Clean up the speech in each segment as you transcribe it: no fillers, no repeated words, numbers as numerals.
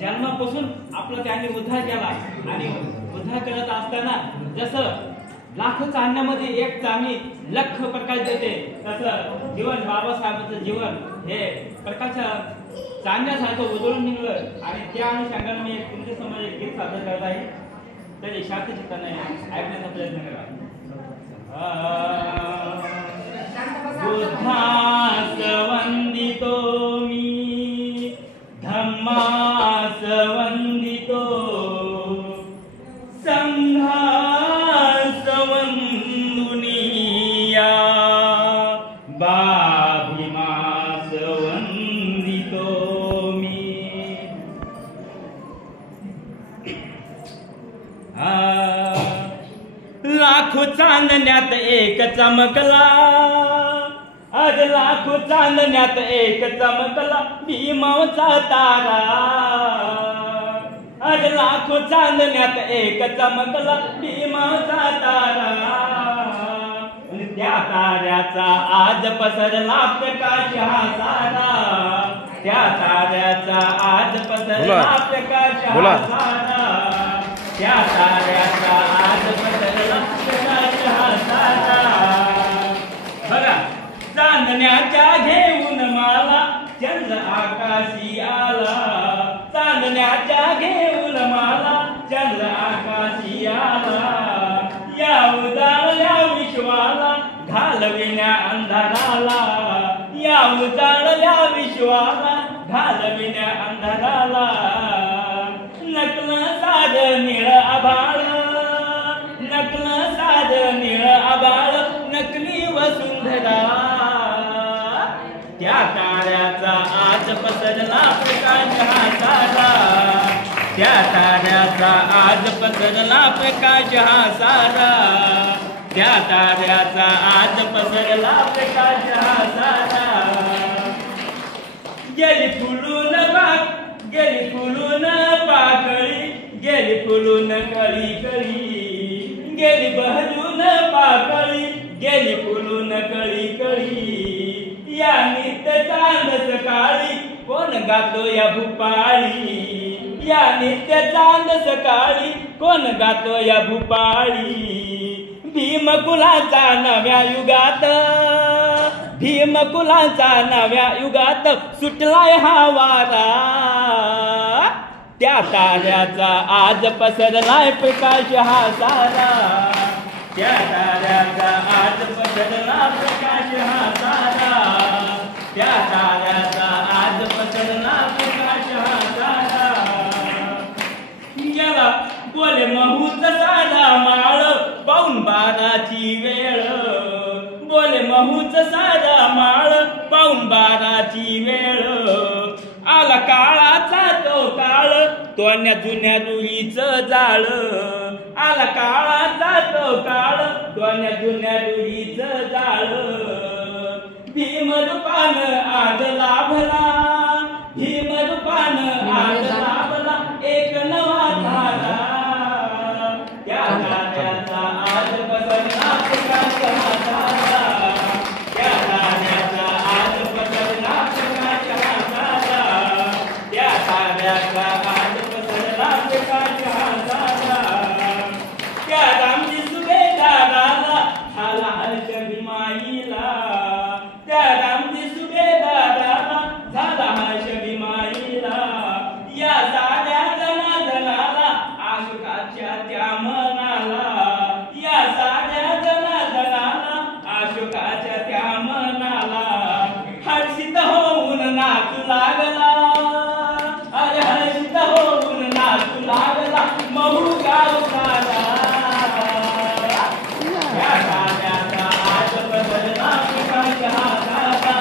जन्मापासून आपला त्याने उद्धार केला आणि उद्धार करत असताना जसं लाख चांदण्यामध्ये एक चांदणी लख प्रकाश देते तसं जीवन बाबासाहेबांचं जीवन हे प्रकाशा चांदण्यासारखं उजळून निघलं आणि त्या अनुषंगाने मी तुमच्या समोर एक गीत सादर करत आहे तरी शांत चित्ताने ऐकण्याचा प्रयत्न करा. बुद्धास वंदितो मी धम्मास वंदितो संघास वंदुनिया बाभिमास वंदितो मी. लाखो चांदण्यात एक चमकला आज लाखो चांदण्यात एक चमकला भीमाचा तारा. आज लाखो चांदण्यात एक चमकला भीमाचा तारा. त्या ताऱ्याचा आज पसरला प्रकाश हा सारा. त्या ताऱ्याचा आज पसरला प्रकाश हा सारा. त्या ताऱ्याचा आज पसरला प्रकाश हा सारा. बघा चांदण्याच्या घेऊन मला चंद्र आकाशी आला. चांदण्याच्या घेऊन मला चंद्र आकाशी आला. या उजाळल्या विश्वाला घालविण्या अंधाराला. या उजाळल्या विश्वाला घालविण्या अंधाराला. नकल साध निळ आभाळ नकल साध निळ आभाळ नकली वसुंधरा. त्या ताऱ्याचा आज पसरला प्रकाश हा सारा. त्या ताऱ्याचा आज पसरला प्रकाश हा सारा. त्या ताऱ्याचा आज पसरला प्रकाश हा सारा. गेली फुलून गेली फुलून पाकळी गेली फुलून कळी कळी. गेली बहरून पाकळी गेली फुलून कळी कळी. या नित्य चांद सकाळी कोण गातो या भूपाळी. या नित्य चांद सकाळी कोण गातो या भूपाळी. भीमकुलाचा नव्या युगात भीमकुलाचा नव्या युगात सुटलाय हा वारा. त्या ताऱ्याचा आज पसरलाय प्रकाश हा सारा. त्या ताऱ्याचा आज पसरला प्रकाश हा सारा. त्या ताऱ्याचा आज पसरला प्रकाश हा सारा. गेला बोले महूच साधा माळ पाऊण बाराची वेळ. बोले महूच साधा माळ पाऊण बाराची वेळ. आला काळाचा तो काळ तोन्या जुन्या दुरीचं जाळ. आला काळाचा तो काळ तोन्या जुन्या दुरीचं जाळ. भीमरूपान आज लाभला भीमरूपान आज लाभला एक नवा धारा. त्या धाऱ्याचा आज पसरला प्रकाश हा सारा. त्या धाऱ्याचा आज पसरला प्रकाश हा सारा. त्या धाऱ्याचा आज पसरला प्रकाश हा सारा. त्या रामजी सुभेदाराला झाला हर्ष भीमाईला. त्या रामजी सुभेदाराला झाला हर्ष भीमाईला. या साऱ्या जनार्दनाला अशोकाच्या त्या मनाला. या साऱ्या जनार्दनाला अशोकाच्या त्या मनाला. हर्षित होऊन नाचू लागला अरे हर्षित होऊन नाचू लागला महू गाव सारा. या साऱ्याचा आज पसरला प्रकाश हा सारा.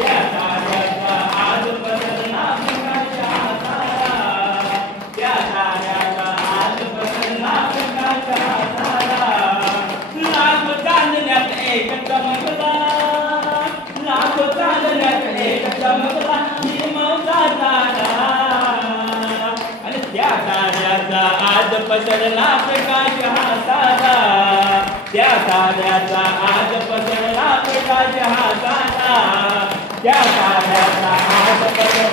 या साऱ्याचा आज पसरला प्रकाश हा सारा. या साऱ्याचा आज पसरला प्रकाश हा सारा. लाखो चांदण्यात एक चमकला लाखो चांदण्यात एक चमकला भीमाचा तारा. आणि त्या ताऱ्याचा आज पसरला प्रकाश हा सारा. त्या ताऱ्याचा आज पसरला प्रकाश हा सारा. त्या ताऱ्याचा आज पसरला